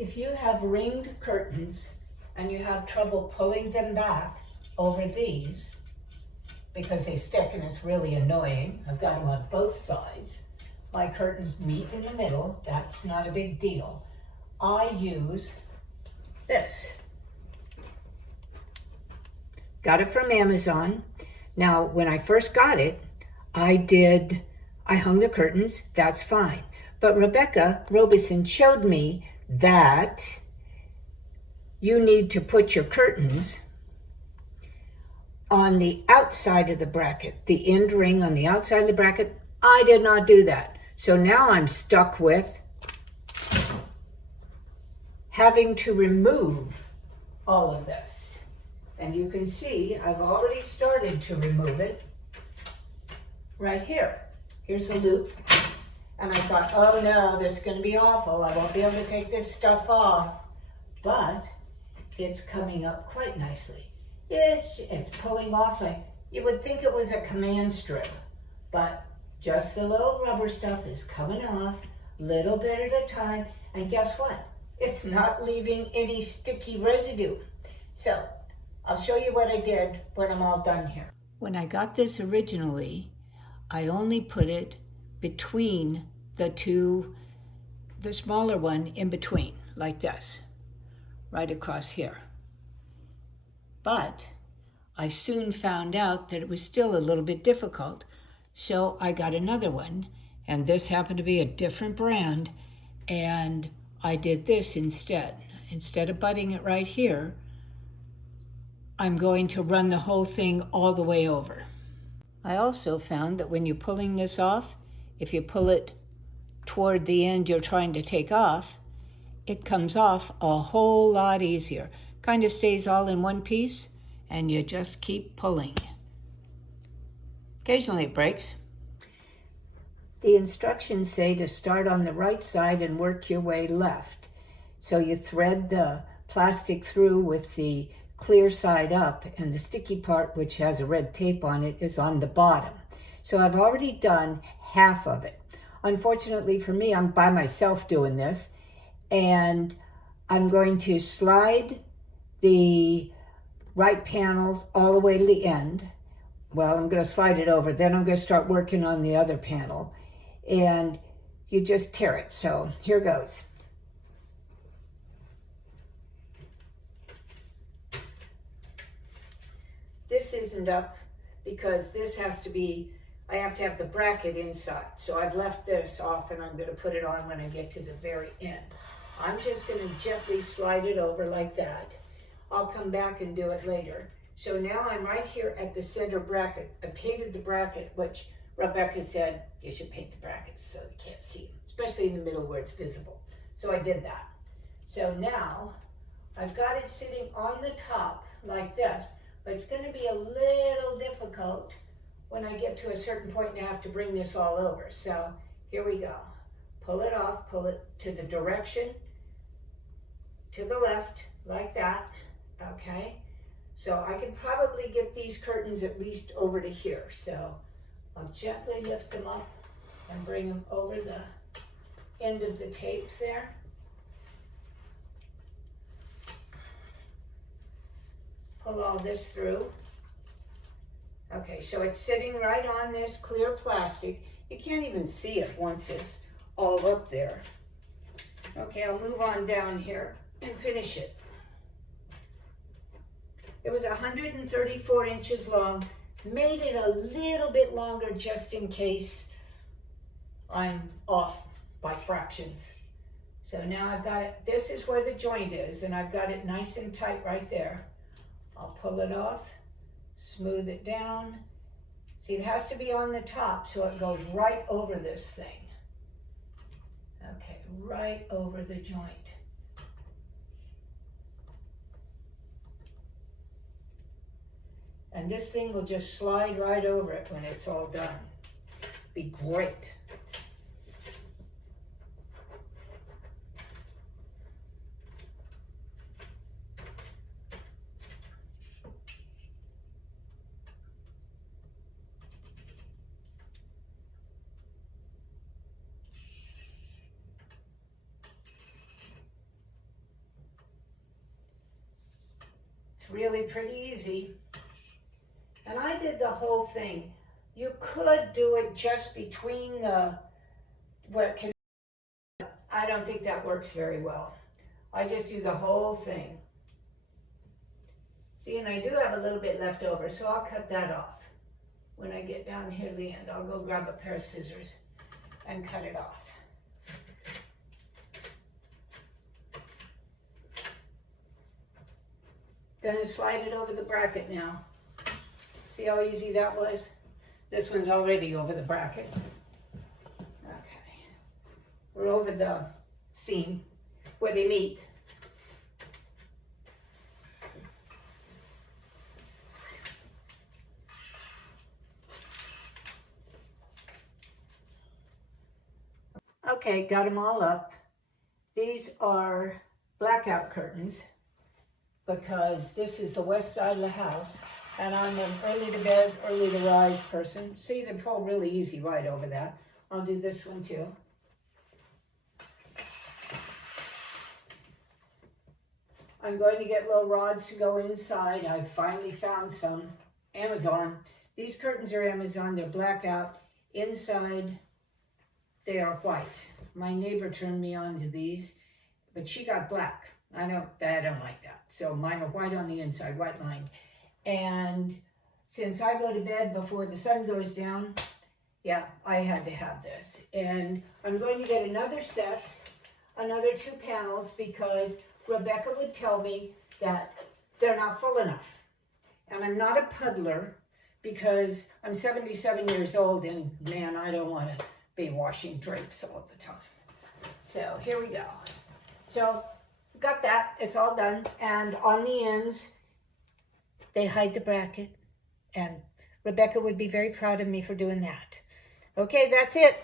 If you have ringed curtains and you have trouble pulling them back over these, because they stick and it's really annoying, I've got them on both sides. My curtains meet in the middle, that's not a big deal. I use this. Got it from Amazon. Now, when I first got it, I hung the curtains, that's fine. But Robeson showed me that you need to put your curtains on the outside of the bracket, the end ring on the outside of the bracket. I did not do that. So now I'm stuck with having to remove all of this. And you can see I've already started to remove it right here. Here's the loop. And I thought, oh no, this is going to be awful. I won't be able to take this stuff off. But it's coming up quite nicely. It's pulling off like, you would think it was a command strip, but just the little rubber stuff is coming off, little bit at a time, and guess what? It's not leaving any sticky residue. So, I'll show you what I did when I'm all done here. When I got this originally, I only put it between the two, the smaller one in between, like this, right across here. But I soon found out that it was still a little bit difficult, so I got another one, and this happened to be a different brand, and I did this instead. Instead of butting it right here, I'm going to run the whole thing all the way over. I also found that when you're pulling this off, if you pull it toward the end you're trying to take off, it comes off a whole lot easier. Kind of stays all in one piece, and you just keep pulling. Occasionally it breaks. The instructions say to start on the right side and work your way left. So you thread the plastic through with the clear side up, and the sticky part, which has a red tape on it, is on the bottom. So I've already done half of it. Unfortunately for me, I'm by myself doing this, and I'm going to slide the right panel all the way to the end. Well, I'm going to slide it over, then I'm going to start working on the other panel, and you just tear it. So here goes. This isn't up because this has to be, I have to have the bracket inside. So I've left this off, and I'm going to put it on when I get to the very end. I'm just going to gently slide it over like that. I'll come back and do it later. So now I'm right here at the center bracket. I painted the bracket, which Rebecca said you should paint the brackets so you can't see them, especially in the middle where it's visible. So I did that. So now I've got it sitting on the top like this, but it's going to be a little difficult when I get to a certain point and I have to bring this all over. So here we go. Pull it off, pull it to the direction, to the left, like that. Okay, so I can probably get these curtains at least over to here. So I'll gently lift them up and bring them over the end of the tape there. Pull all this through. Okay, so it's sitting right on this clear plastic. You can't even see it once it's all up there. Okay, I'll move on down here and finish it. It was 134 inches long, made it a little bit longer just in case I'm off by fractions. So now I've got it, this is where the joint is, and I've got it nice and tight right there. I'll pull it off, smooth it down. See, it has to be on the top so it goes right over this thing. Okay, right over the joint. And this thing will just slide right over it when it's all done. Be great. really pretty easy. And I did the whole thing. You could do it just between I don't think that works very well. I just do the whole thing. See, and I do have a little bit left over, so I'll cut that off. When I get down here to the end, I'll go grab a pair of scissors and cut it off. Gonna slide it over the bracket now. See how easy that was? This one's already over the bracket. Okay. We're over the seam where they meet. Okay, got them all up. These are blackout curtains because this is the west side of the house and I'm an early to bed, early to rise person. See, they pull really easy right over that. I'll do this one too. I'm going to get little rods to go inside. I finally found some. Amazon. These curtains are Amazon. They're blackout. Inside, they are white. My neighbor turned me on to these, but she got black. I don't like that. So mine are white on the inside, white lined. And since I go to bed before the sun goes down, yeah, I had to have this. And I'm going to get another set, another 2 panels, because Rebecca would tell me that they're not full enough. And I'm not a puddler because I'm 77 years old and man, I don't want to be washing drapes all the time. So here we go. So got that, it's all done. And on the ends, they hide the bracket. And Rebecca would be very proud of me for doing that. Okay, that's it.